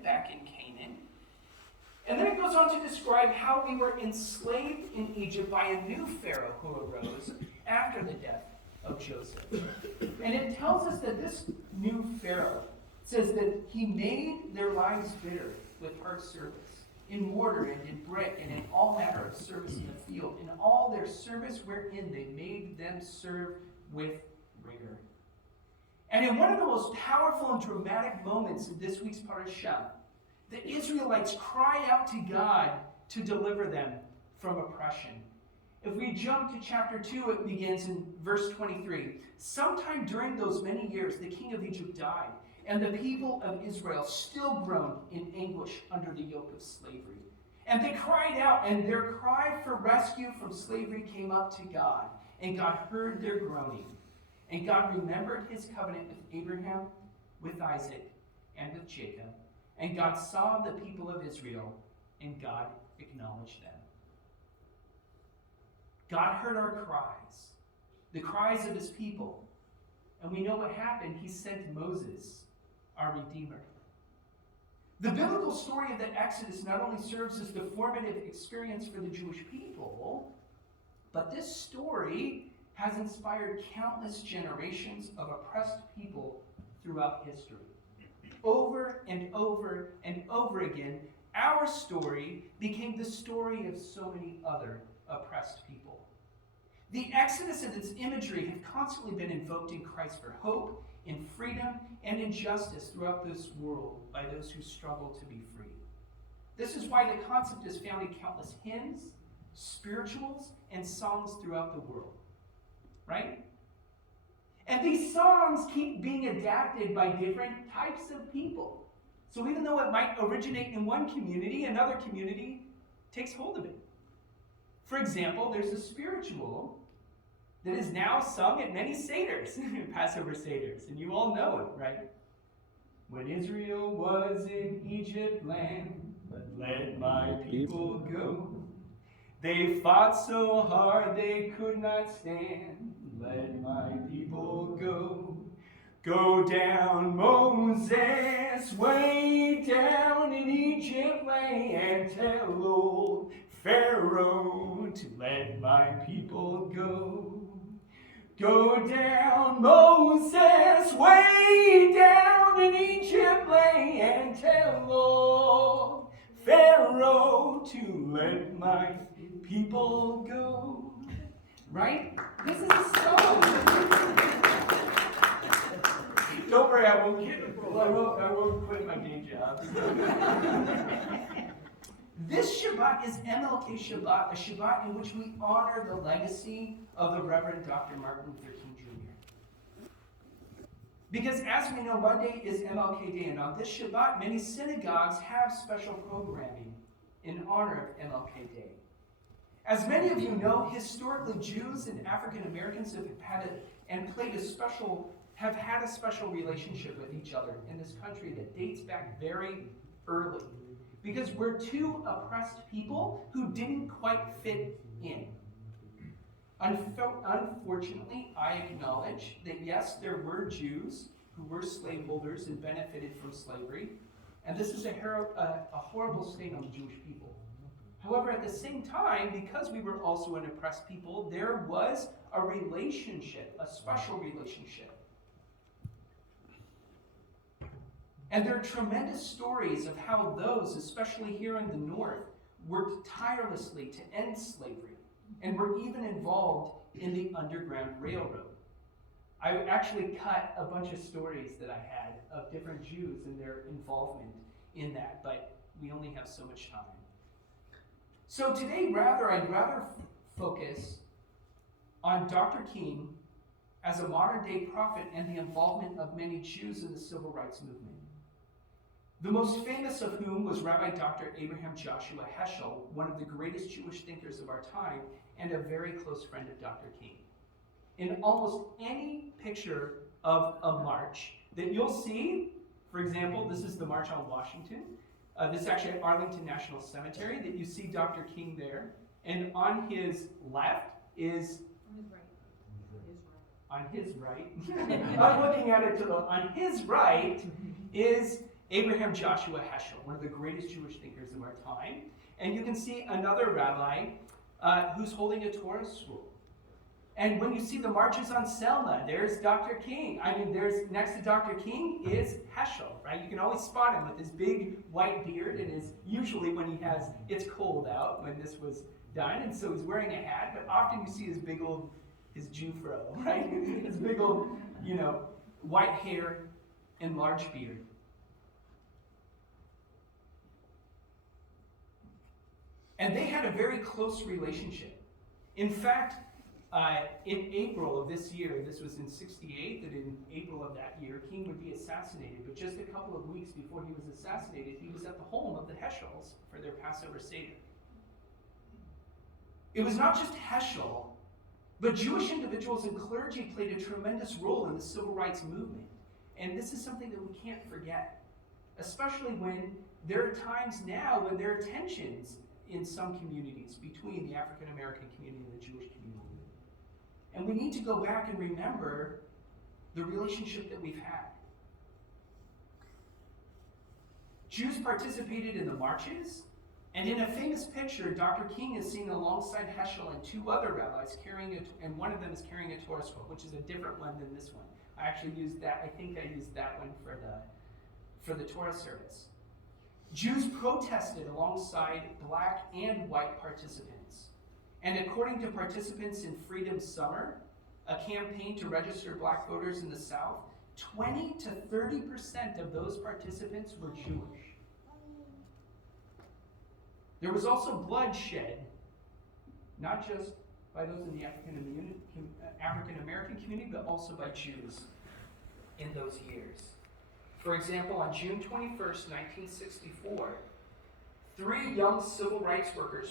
land back in Canaan. And then it goes on to describe how we were enslaved in Egypt by a new Pharaoh who arose after the death of Joseph. And it tells us that this new Pharaoh says that he made their lives bitter with hard service, in mortar and in brick and in all manner of service in the field, in all their service wherein they made them serve with rigor. And in one of the most powerful and dramatic moments of this week's Parashah, the Israelites cry out to God to deliver them from oppression. If we jump to chapter 2, it begins in verse 23. Sometime during those many years, the king of Egypt died, and the people of Israel still groaned in anguish under the yoke of slavery. And they cried out, and their cry for rescue from slavery came up to God, and God heard their groaning. And God remembered his covenant with Abraham, with Isaac, and with Jacob. And God saw the people of Israel, and God acknowledged them. God heard our cries, the cries of his people. And we know what happened. He sent Moses, our Redeemer. The biblical story of the Exodus not only serves as the formative experience for the Jewish people, but this story has inspired countless generations of oppressed people throughout history. Over and over and over again, our story became the story of so many other oppressed people. The Exodus and its imagery have constantly been invoked in Christ for hope, in freedom, and in justice throughout this world by those who struggle to be free. This is why the concept is found in countless hymns, spirituals, and songs throughout the world. Right? And these songs keep being adapted by different types of people. So even though it might originate in one community, another community takes hold of it. For example, there's a spiritual that is now sung at many Seders, Passover Seders, and you all know it, right? When Israel was in Egypt land, let my people go. They fought so hard they could not stand. Let my people go. Go down, Moses, way down in Egypt lay, and tell old Pharaoh to let my people go. Go down, Moses, way down in Egypt lay, and tell old Pharaoh to let my people go. Right? This is a song. Don't worry, I won't quit my day job. This Shabbat is MLK Shabbat, a Shabbat in which we honor the legacy of the Reverend Dr. Martin Luther King Jr. Because as we know, Monday is MLK Day, and on this Shabbat, many synagogues have special programming in honor of MLK Day. As many of you know, historically, Jews and African Americans have had a special relationship with each other in this country that dates back very early. Because we're two oppressed people who didn't quite fit in. Unfortunately, I acknowledge that yes, there were Jews who were slaveholders and benefited from slavery, and this is a horrible stain on the Jewish people. However, at the same time, because we were also an oppressed people, there was a relationship, a special relationship. And there are tremendous stories of how those, especially here in the North, worked tirelessly to end slavery and were even involved in the Underground Railroad. I actually cut a bunch of stories that I had of different Jews and their involvement in that, but we only have so much time. So today, I'd rather focus on Dr. King as a modern-day prophet and the involvement of many Jews in the civil rights movement. The most famous of whom was Rabbi Dr. Abraham Joshua Heschel, one of the greatest Jewish thinkers of our time and a very close friend of Dr. King. In almost any picture of a march that you'll see, for example, this is the March on Washington. This is actually at Arlington National Cemetery that you see Dr. King there. And on his left is... On his right. I'm looking at it on his right is Abraham Joshua Heschel, one of the greatest Jewish thinkers of our time. And you can see another rabbi who's holding a Torah scroll. And when you see the marches on Selma, there's Dr. King. I mean, there's next to Dr. King is Heschel, right? You can always spot him with his big white beard, and is usually when he has, it's cold out when this was done, and so he's wearing a hat, but often you see his Jufro, right? His big old, white hair and large beard. And they had a very close relationship. In fact, in April of this year, this was in 68, that in April of that year, King would be assassinated. But just a couple of weeks before he was assassinated, he was at the home of the Heschels for their Passover Seder. It was not just Heschel, but Jewish individuals and clergy played a tremendous role in the civil rights movement. And this is something that we can't forget, especially when there are times now when there are tensions in some communities between the African American community and the Jewish community. And we need to go back and remember the relationship that we've had. Jews participated in the marches, and in a famous picture, Dr. King is seen alongside Heschel and two other rabbis and one of them is carrying a Torah scroll, which is a different one than this one. I actually used that, I think I used that one for the Torah service. Jews protested alongside black and white participants. And according to participants in Freedom Summer, a campaign to register black voters in the South, 20 to 30% of those participants were Jewish. There was also bloodshed, not just by those in the African American community, but also by Jews in those years. For example, on June 21st, 1964, 3 young civil rights workers